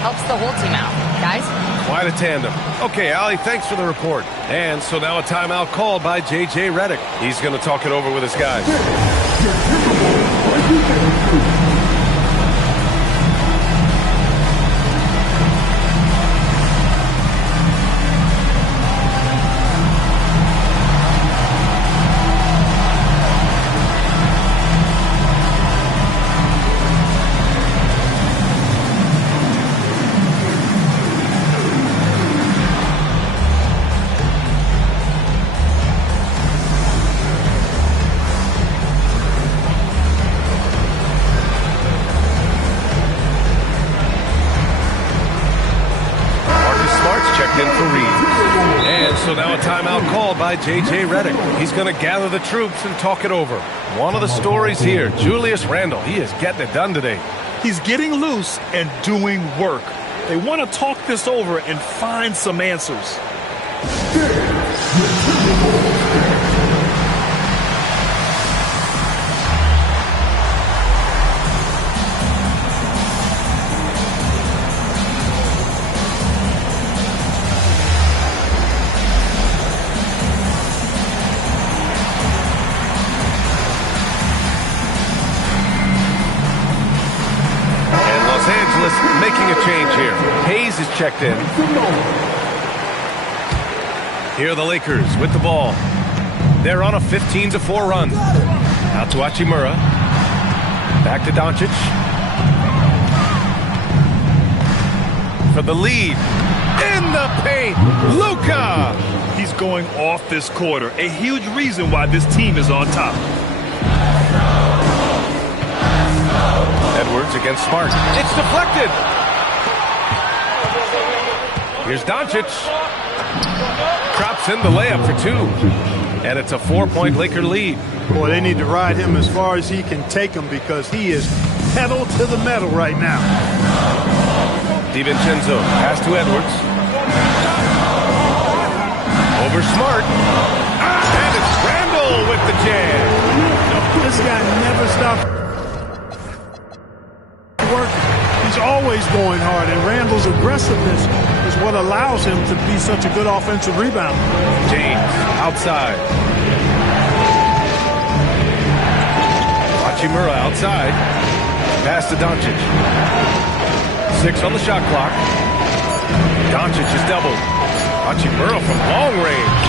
Helps the whole team out. Guys? Quite a tandem. Okay, Allie, thanks for the report. And so now a timeout called by J.J. Redick. He's going to talk it over with his guys. So now a timeout called by J.J. Redick. He's going to gather the troops and talk it over. One of the stories here, Julius Randle. He is getting it done today. He's getting loose and doing work. They want to talk this over and find some answers. Making a change here. Hayes is checked in. Here are the Lakers with the ball. They're on a 15-4 run. Out to Hachimura. Back to Doncic. For the lead. In the paint. Luka! He's going off this quarter. A huge reason why this team is on top. Edwards against Smart. It's deflected. Here's Doncic. Drops in the layup for two. And it's a 4-point Laker lead. Boy, they need to ride him as far as he can take him because he is pedal to the metal right now. DiVincenzo pass to Edwards. Over Smart. And it's Randle with the jam. This guy never stops working. He's always going hard, and Randle's aggressiveness is what allows him to be such a good offensive rebounder. James outside. Hachimura outside. Pass to Doncic. 6 on the shot clock. Doncic is doubled. Hachimura from long range.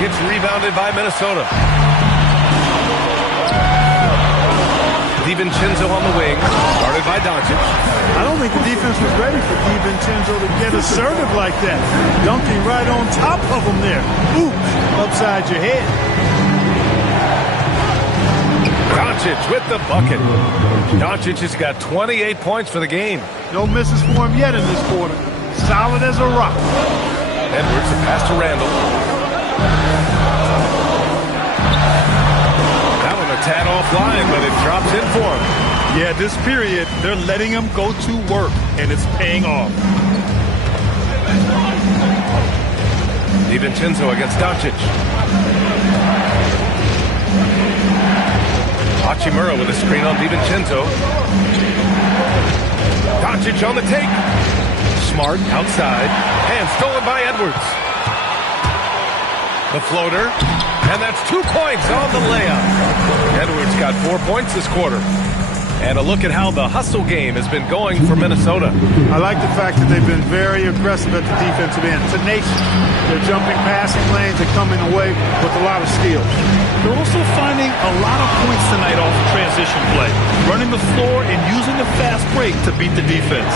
Gets rebounded by Minnesota. DiVincenzo on the wing, started by Doncic. I don't think the defense was ready for DiVincenzo to get assertive like that. Dunking right on top of him there. Oops, upside your head. Doncic with the bucket. Doncic has got 28 points for the game. No misses for him yet in this quarter. Solid as a rock. Edwards, a pass to Randle. Tad offline, but it drops in for him. Yeah, this period, they're letting him go to work, and it's paying off. DiVincenzo against Doncic. Hachimura with a screen on DiVincenzo. Doncic on the take. Smart outside, and stolen by Edwards. The floater. And that's 2 points on the layup. Edwards got 4 points this quarter. And a look at how the hustle game has been going for Minnesota. I like the fact that they've been very aggressive at the defensive end. Tenacious. They're jumping passing lanes and coming away with a lot of skill. They're also finding a lot of points tonight off of transition play. Running the floor and using the fast break to beat the defense.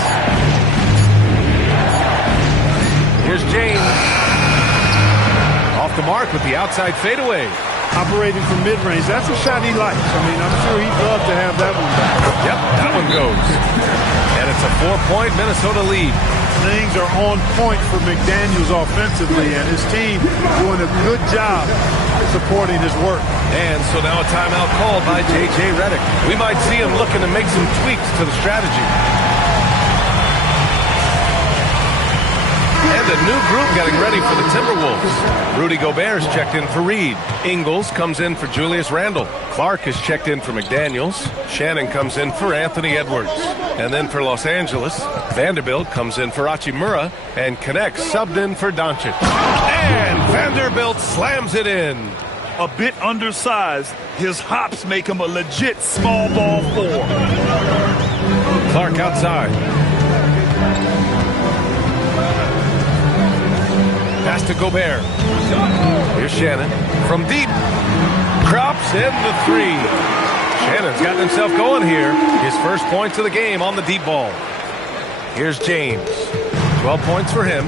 Here's James. Off the mark with the outside fadeaway. Operating from mid-range. That's a shot he likes. I mean, I'm sure he'd love to have that one back. Yep, that one goes. And it's a 4-point Minnesota lead. Things are on point for McDaniels offensively, and his team doing a good job supporting his work. And so now a timeout called by J.J. Redick. We might see him looking to make some tweaks to the strategy. And a new group getting ready for the Timberwolves. Rudy Gobert's checked in for Reed. Ingles comes in for Julius Randle. Clark is checked in for McDaniels. Shannon comes in for Anthony Edwards. And then for Los Angeles, Vanderbilt comes in for Hachimura, and Knecht subbed in for Doncic. And Vanderbilt slams it in. A bit undersized, his hops make him a legit small ball 4. Clark outside. Pass to Gobert. Here's Shannon from deep. Crops in the 3. Shannon's gotten himself going here. His first points of the game on the deep ball. Here's James. 12 points for him.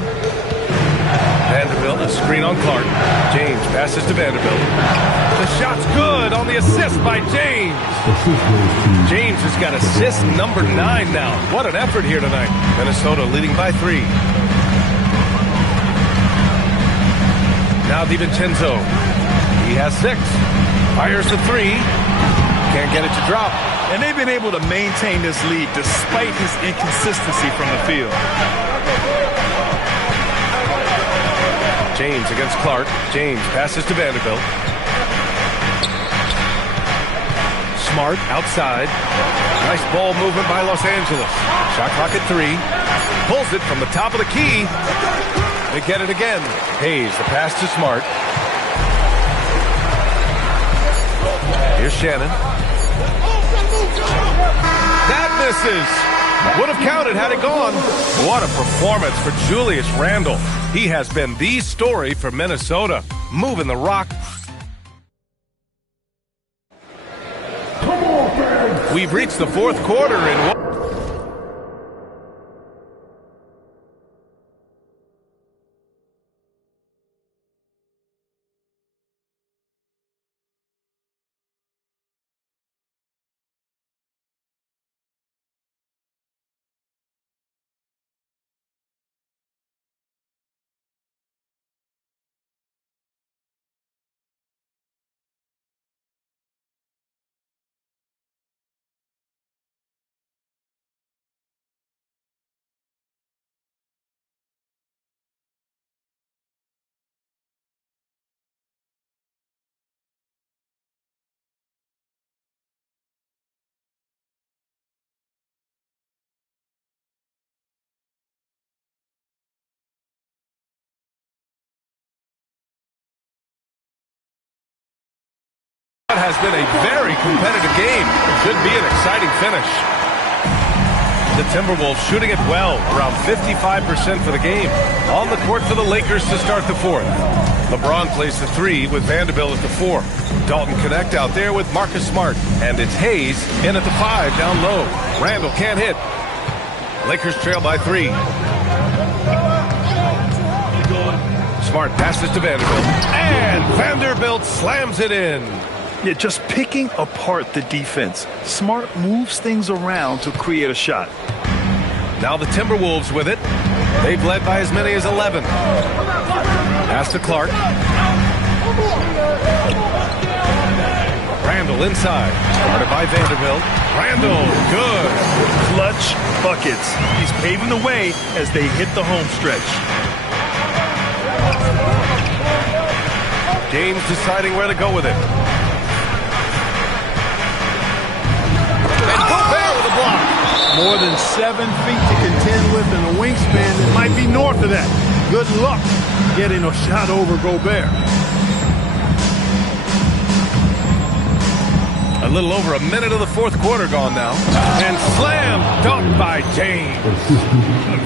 Vanderbilt, a screen on Clark. James passes to Vanderbilt. The shot's good on the assist by James. James has got assist number 9 now. What an effort here tonight. Minnesota leading by 3. Now DiVincenzo. He has 6. Fires the 3. Can't get it to drop. And they've been able to maintain this lead despite his inconsistency from the field. James against Clark. James passes to Vanderbilt. Smart outside. Nice ball movement by Los Angeles. Shot clock at 3. Pulls it from the top of the key. They get it again. Hayes, the pass to Smart. Here's Shannon. That misses. Would have counted had it gone. What a performance for Julius Randle. He has been the story for Minnesota. Moving the rock. We've reached the fourth quarter in has been a very competitive game. Should be an exciting finish. The Timberwolves shooting it well, around 55% for the game. On the court for the Lakers to start the 4th. LeBron plays the 3 with Vanderbilt at the 4. Dalton Knecht out there with Marcus Smart. And it's Hayes in at the 5 down low. Randle can't hit. Lakers trail by 3. Smart passes to Vanderbilt. And Vanderbilt slams it in. Yeah, just picking apart the defense. Smart moves things around to create a shot. Now the Timberwolves with it. They've led by as many as 11. Pass to Clark. Randle inside. Guarded by Vanderbilt. Randle, good. Clutch buckets. He's paving the way as they hit the home stretch. James deciding where to go with it. More than 7 feet to contend with and a wingspan that might be north of that. Good luck getting a shot over Gobert. A little over a minute of the 4th quarter gone now. And slam dunk by James.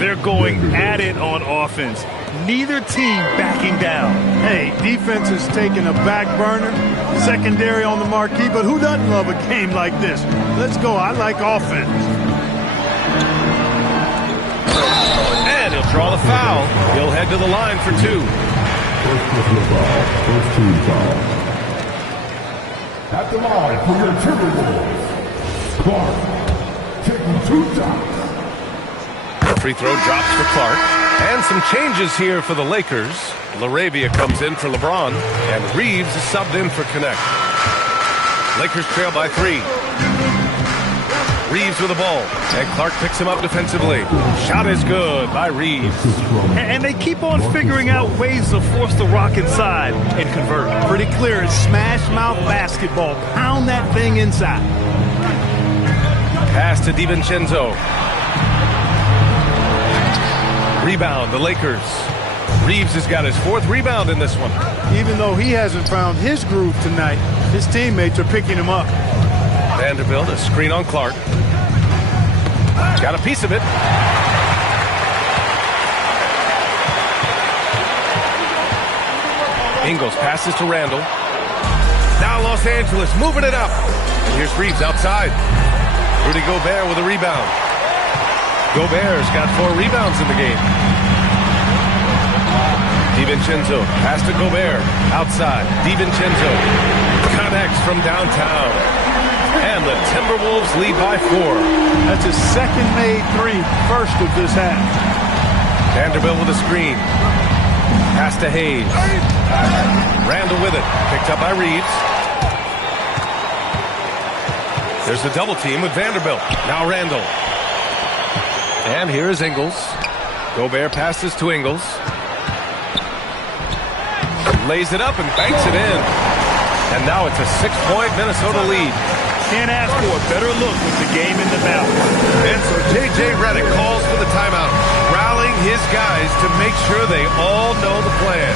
They're going at it on offense. Neither team backing down. Hey, defense is taking a back burner. Secondary on the marquee, but who doesn't love a game like this? Let's go. I like offense. And he'll draw the foul. He'll head to the line for 2. First team foul. At the line for your Timberwolves, Clark taking 2 shots. The free throw drops for Clark. And some changes here for the Lakers. LaRavia comes in for LeBron, and Reeves is subbed in for Knecht. Lakers trail by 3. Reeves with the ball, and Clark picks him up defensively. Shot is good by Reeves. And they keep on figuring out ways to force the Rock inside and convert. Pretty clear. It's smash mouth basketball. Pound that thing inside. Pass to DiVincenzo. Rebound, the Lakers. Reeves has got his 4th rebound in this one. Even though he hasn't found his groove tonight, his teammates are picking him up. Vanderbilt, a screen on Clark. Got a piece of it. Ingles passes to Randall. Now Los Angeles moving it up. Here's Reeves outside. Rudy Gobert with a rebound. Gobert's got 4 rebounds in the game. DiVincenzo, pass to Gobert. Outside, DiVincenzo connects from downtown. And the Timberwolves lead by 4. That's his second made 3, first of this half. Vanderbilt with a screen. Pass to Hayes. Randall with it. Picked up by Reeves. There's a double team with Vanderbilt. Now Randall. And here is Ingles. Gobert passes to Ingles. Lays it up and banks it in. And now it's a 6-point Minnesota lead. Can't ask for a better look with the game in the balance. And so J.J. Redick calls for the timeout, rallying his guys to make sure they all know the plan.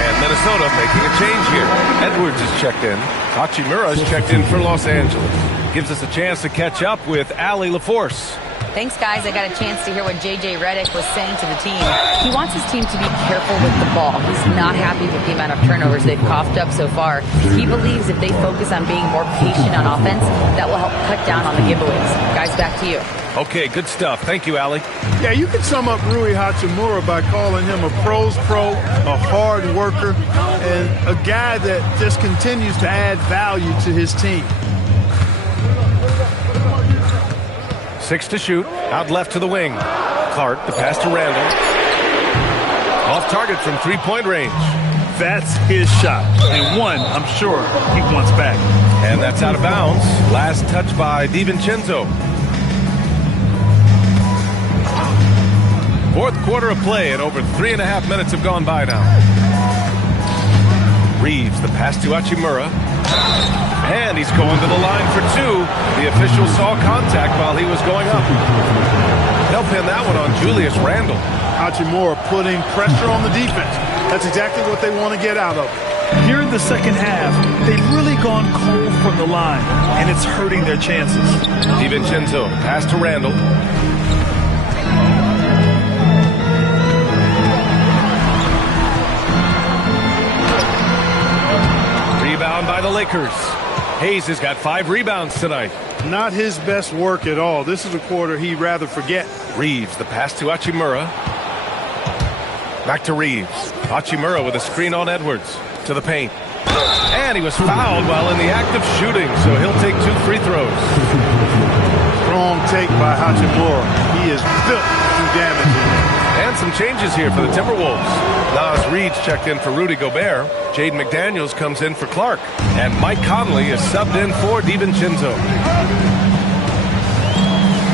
And Minnesota making a change here. Edwards is checked in. Hachimura is checked in for Los Angeles. Gives us a chance to catch up with Allie LaForce. Thanks, guys. I got a chance to hear what J.J. Redick was saying to the team. He wants his team to be careful with the ball. He's not happy with the amount of turnovers they've coughed up so far. He believes if they focus on being more patient on offense, that will help cut down on the giveaways. Guys, back to you. Okay, good stuff. Thank you, Allie. Yeah, you can sum up Rui Hachimura by calling him a pro's pro, a hard worker, and a guy that just continues to add value to his team. 6 to shoot. Out left to the wing. Clark, the pass to Randall. Off target from 3-point range. That's his shot. And one, I'm sure, he wants back. And that's out of bounds. Last touch by DiVincenzo. 4th quarter of play, and over 3.5 minutes have gone by now. Reeves, the pass to Hachimura. And he's going to the line for 2. The official saw contact while he was going up. They'll pin that one on Julius Randle. Hachimura putting pressure on the defense. That's exactly what they want to get out of it. Here in the second half, they've really gone cold from the line, and it's hurting their chances. DiVincenzo, pass to Randall. Rebound by the Lakers. Hayes has got 5 rebounds tonight. Not his best work at all. This is a quarter he'd rather forget. Reeves, the pass to Hachimura. Back to Reeves. Hachimura with a screen on Edwards. To the paint. And he was fouled while in the act of shooting, so he'll take 2 free throws. Strong take by Hachimura. He is built to do damage. And some changes here for the Timberwolves. Nas Reed's checked in for Rudy Gobert. Jaden McDaniels comes in for Clark. And Mike Conley is subbed in for DiVincenzo.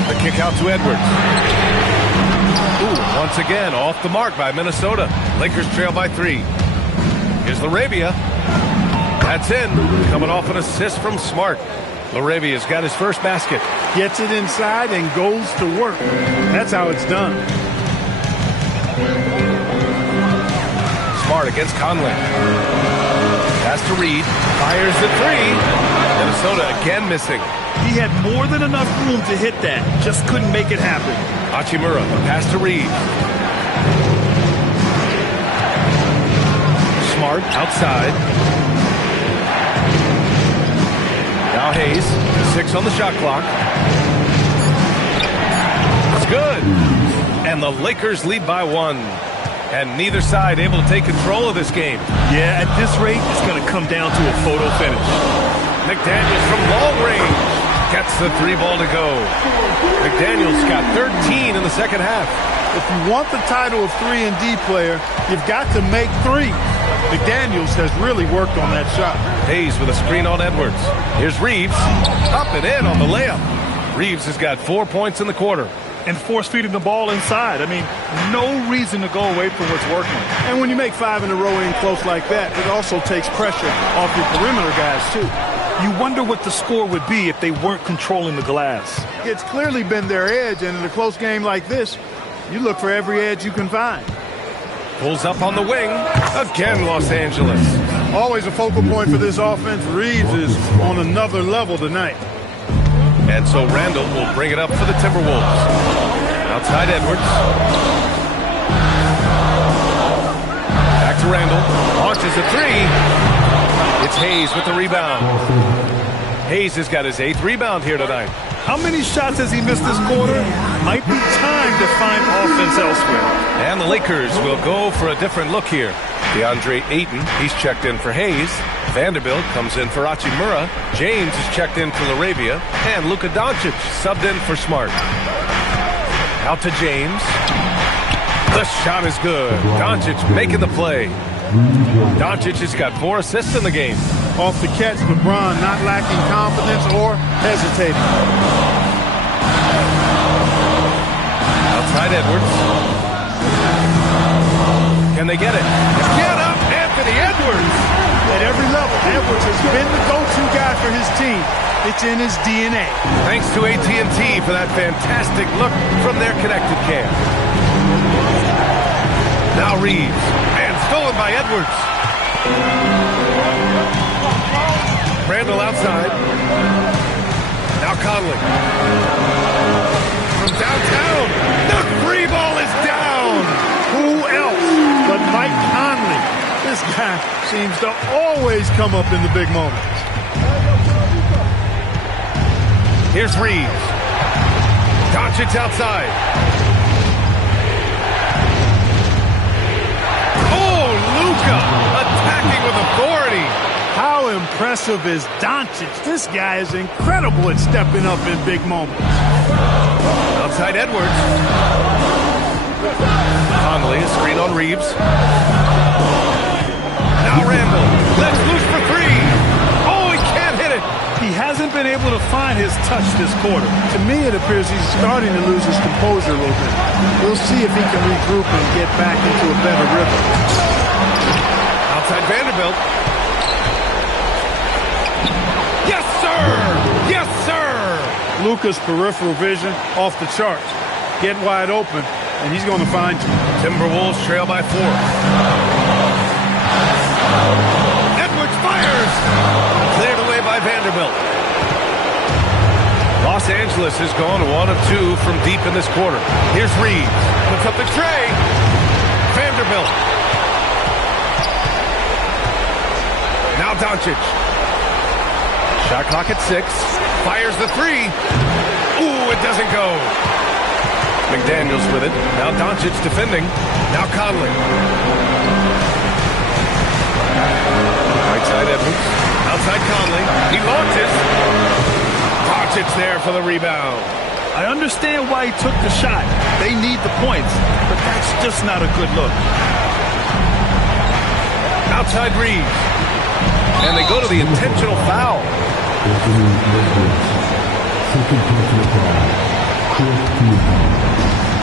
The kick out to Edwards. Ooh, once again, off the mark by Minnesota. Lakers trail by 3. Here's LaRavia. That's in. Coming off an assist from Smart. LaRavia's got his first basket. Gets it inside and goes to work. That's how it's done. Smart against Conley. Pass to Reed. Fires the 3. Minnesota again missing. He had more than enough room to hit that. Just couldn't make it happen. Hachimura, pass to Reed. Smart outside. Now Hayes. 6 on the shot clock. It's good. And the Lakers lead by 1. And neither side able to take control of this game. Yeah, at this rate, it's going to come down to a photo finish. McDaniels from long range gets the 3 ball to go. McDaniels got 13 in the second half. If you want the title of 3-and-D player, you've got to make 3. McDaniels has really worked on that shot. Hayes with a screen on Edwards. Here's Reeves. Up and in on the layup. Reeves has got 4 points in the quarter. And force feeding the ball inside. I mean, no reason to go away from what's working. And when you make 5 in a row in close like that, it also takes pressure off your perimeter guys, too. You wonder what the score would be if they weren't controlling the glass. It's clearly been their edge, and in a close game like this, you look for every edge you can find. Pulls up on the wing. Again, Los Angeles. Always a focal point for this offense. Reeves is on another level tonight. And so Randall will bring it up for the Timberwolves. Outside Edwards. Back to Randall. Launches a three. It's Hayes with the rebound. Hayes has got his 8th rebound here tonight. How many shots has he missed this quarter? Might be time to find offense elsewhere. And the Lakers will go for a different look here. DeAndre Ayton, he's checked in for Hayes. Vanderbilt comes in for Hachimura. James is checked in for LaRavia. And Luka Doncic subbed in for Smart. Out to James. The shot is good. Doncic making the play. Doncic has got 4 assists in the game. Off the catch, LeBron not lacking confidence or hesitating. Outside Edwards. Can they get it? Get up, Anthony Edwards! At every level, Edwards has been the go-to guy for his team. It's in his DNA. Thanks to AT&T for that fantastic look from their connected cam. Now Reeves. And stolen by Edwards. Randall outside. Now Conley. From downtown. The free ball is down. Who else but Mike Conley? This guy seems to always come up in the big moments. Here's Reeves. Doncic outside. Oh, Luka attacking with authority. How impressive is Doncic? This guy is incredible at stepping up in big moments. Outside Edwards. Conley, a screen on Reeves. Now Randall. Let's loose for 3. Oh, he can't hit it. He hasn't been able to find his touch this quarter. To me, it appears he's starting to lose his composure a little bit. We'll see if he can regroup and get back into a better rhythm. Outside Vanderbilt. Yes, sir! Yes, sir! Luka's peripheral vision off the charts. Get wide open, and he's going to find you. Timberwolves trail by 4. Edwards fires! Cleared away by Vanderbilt. Los Angeles has gone 1 of 2 from deep in this quarter. Here's Reeves. Puts up the tray. Vanderbilt. Now Doncic. Shot clock at 6. Fires the 3. Ooh, it doesn't go. McDaniels with it. Now Doncic defending. Now Conley. Right side Edwards. Outside Conley. He launches. Doncic there for the rebound. I understand why he took the shot. They need the points, but that's just not a good look. Outside Reeves. And they go to the intentional foul.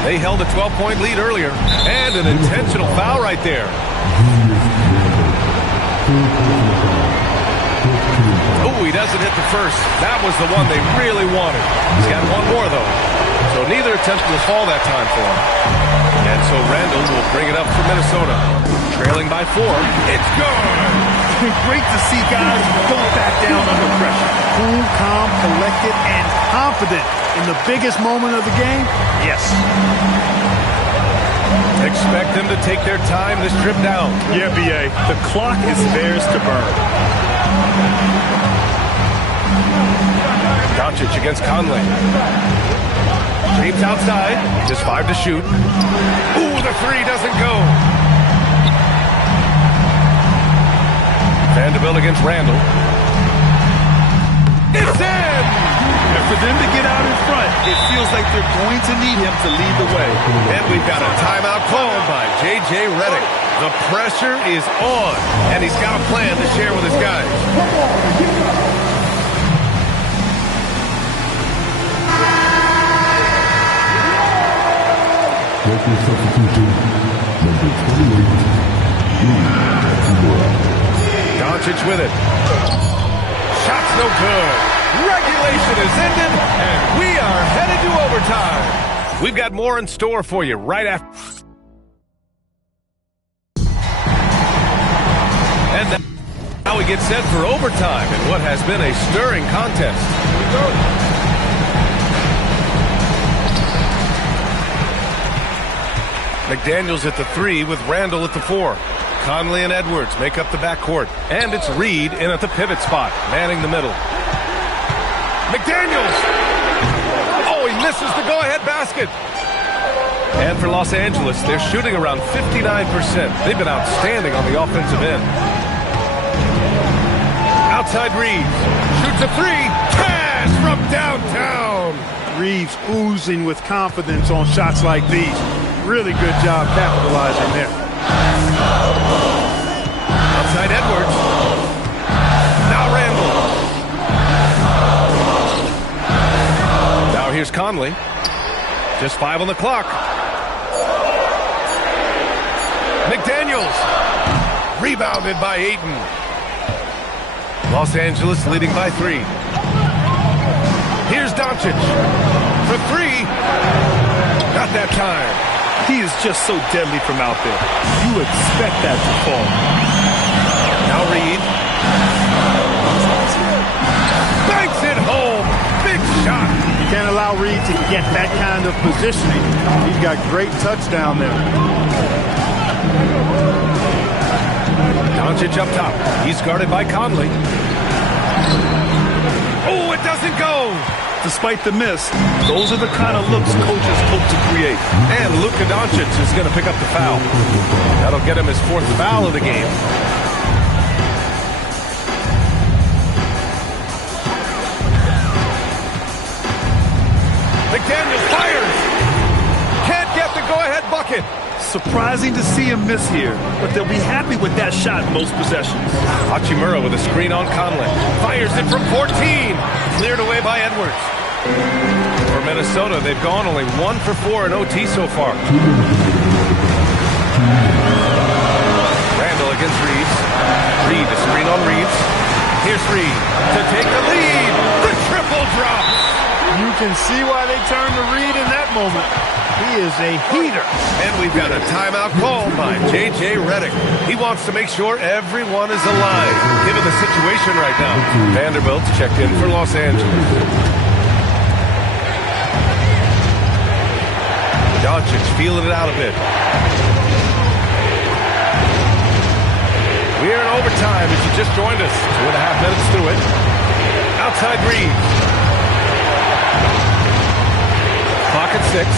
They held a 12-point lead earlier. And an intentional foul right there. Oh, he doesn't hit the first. That was the one they really wanted. He's got one more, though. So neither attempt will fall that time for him. And so Randall will bring it up for Minnesota. Trailing by 4. It's good! Great to see guys don't back down under pressure. Cool, calm, collected, and confident in the biggest moment of the game? Yes. Expect them to take their time this trip down. Yeah, B.A. The clock is theirs to burn. Doncic against Conley. James outside. Just 5 to shoot. Ooh, the 3 doesn't go. Vanderbilt against Randall. It's in! And for them to get out in front, it feels like they're going to need him to lead the way. And we've got a timeout called by J.J. Redick. The pressure is on, and he's got a plan to share with his guys. Local substitution, number 28, Doncic with it. Shot's no good. Regulation is ended, and we are headed to overtime. We've got more in store for you right after. And now we get set for overtime in what has been a stirring contest. McDaniels at the 3 with Randall at the 4. Conley and Edwards make up the backcourt. And it's Reed in at the pivot spot, manning the middle. McDaniels! Oh, he misses the go-ahead basket. And for Los Angeles, they're shooting around 59%. They've been outstanding on the offensive end. Outside Reeves. Shoots a 3. Cash from downtown. Reeves oozing with confidence on shots like these. Really good job capitalizing there. Outside Edwards. Now Randall. Now here's Conley. Just 5 on the clock. McDaniels. Rebounded by Ayton. Los Angeles leading by 3. Here's Doncic. For 3. Not that time. He is just so deadly from out there. You expect that to fall. Now Reed. Banks it home. Big shot. You can't allow Reed to get that kind of positioning. He's got great touch down there. Doncic up top. He's guarded by Conley. Oh, it doesn't go. Despite the miss, those are the kind of looks coaches hope to create. And Luka Doncic is going to pick up the foul. That'll get him his 4th foul of the game. McDaniels fires. Can't get the go-ahead bucket. Surprising to see him miss here, but they'll be happy with that shot most possessions. Hachimura with a screen on Conley. Fires it from 14. Cleared away by Edwards. For Minnesota, they've gone only 1 for 4 in OT so far. Randall against Reeves. Reed, the screen on Reeves. Here's Reed to take the lead. The triple drop. You can see why they turned to Reed in that moment. He is a heater. And we've got a timeout called by J.J. Redick. He wants to make sure everyone is alive, given the situation right now. Vanderbilt's checked in for Los Angeles. Doncic feeling it out a bit. We are in overtime if you just joined us. 2.5 minutes through it. Outside Reeves. Clock at 6.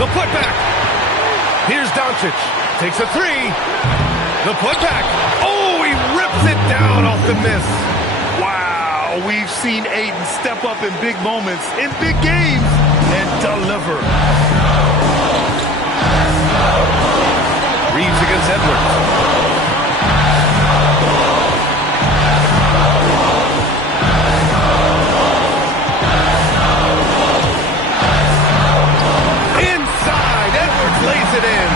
The putback. Here's Doncic. Takes a 3. The putback. Oh, he rips it down off the miss. Wow, we've seen Ayton step up in big moments, in big games, and deliver. Reeves against Edwards. Lays it in.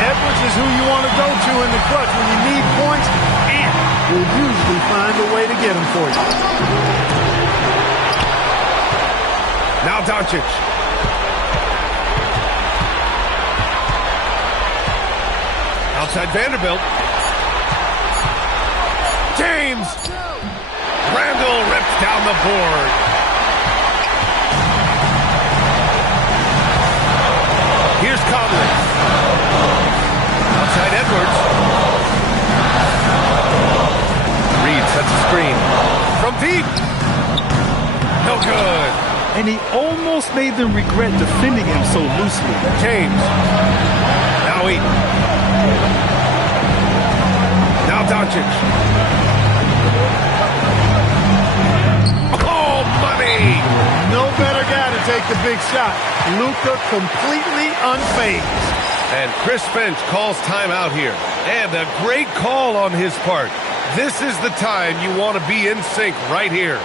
Edwards is who you want to go to in the clutch when you need points, and will usually find a way to get them for you. Now Doncic. Outside Vanderbilt. James. Randall rips down the board. Here's Conley. Outside Edwards. Reed sets a screen. From deep. No good. And he almost made them regret defending him so loosely. James. Now Ayton. Now Doncic. Oh, money! No better guy to take the big shot. Luka completely unfazed. And Chris Finch calls timeout here. And a great call on his part. This is the time you want to be in sync right here.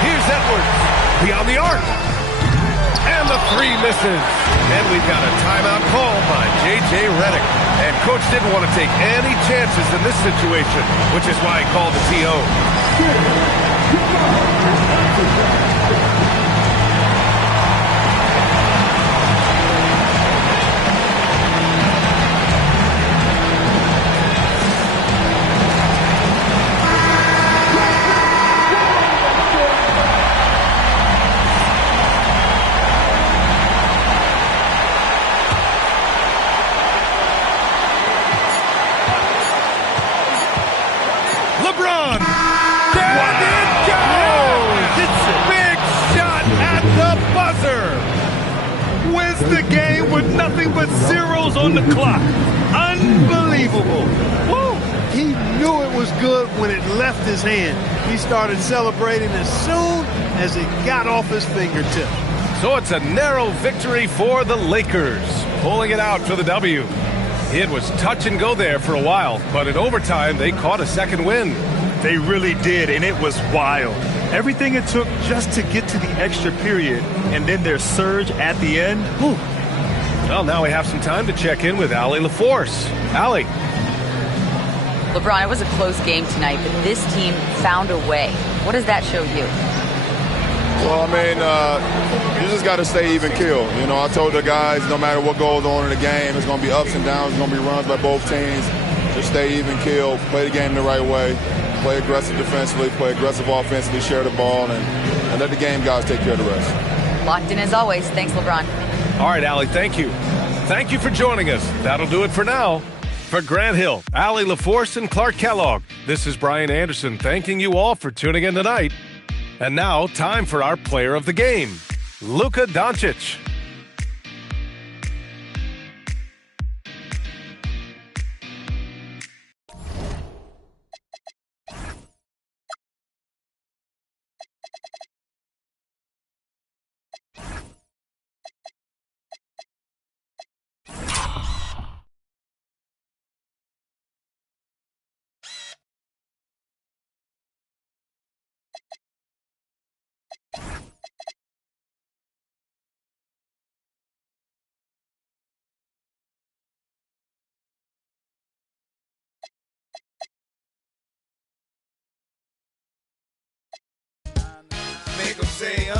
Here's Edwards. Beyond the arc. And the three misses. And we've got a timeout call by J.J. Redick. And Coach didn't want to take any chances in this situation, which is why he called the TO. LeBron! There it goes! Big shot at the buzzer! Wins the game with nothing but zeros on the clock. Unbelievable. Woo! He knew it was good when it left his hand. He started celebrating as soon as it got off his fingertip. So it's a narrow victory for the Lakers, pulling it out for the W. It was touch and go there for a while, but in overtime, they caught a second win. They really did, and it was wild. Everything it took just to get to the extra period, and then their surge at the end. Whew. Well, now we have some time to check in with Allie LaForce. Allie. LeBron, it was a close game tonight, but this team found a way. What does that show you? Well, I mean, you just got to stay even keel. You know, I told the guys no matter what goes on in the game, it's going to be ups and downs. It's going to be runs by both teams. Just stay even keel, play the game the right way, play aggressive defensively, play aggressive offensively, share the ball, and let the game guys take care of the rest. Locked in as always. Thanks, LeBron. All right, Allie, thank you. Thank you for joining us. That'll do it for now. For Grant Hill, Allie LaForce, and Clark Kellogg, this is Brian Anderson thanking you all for tuning in tonight. And now, time for our player of the game, Luka Doncic. Make 'em say,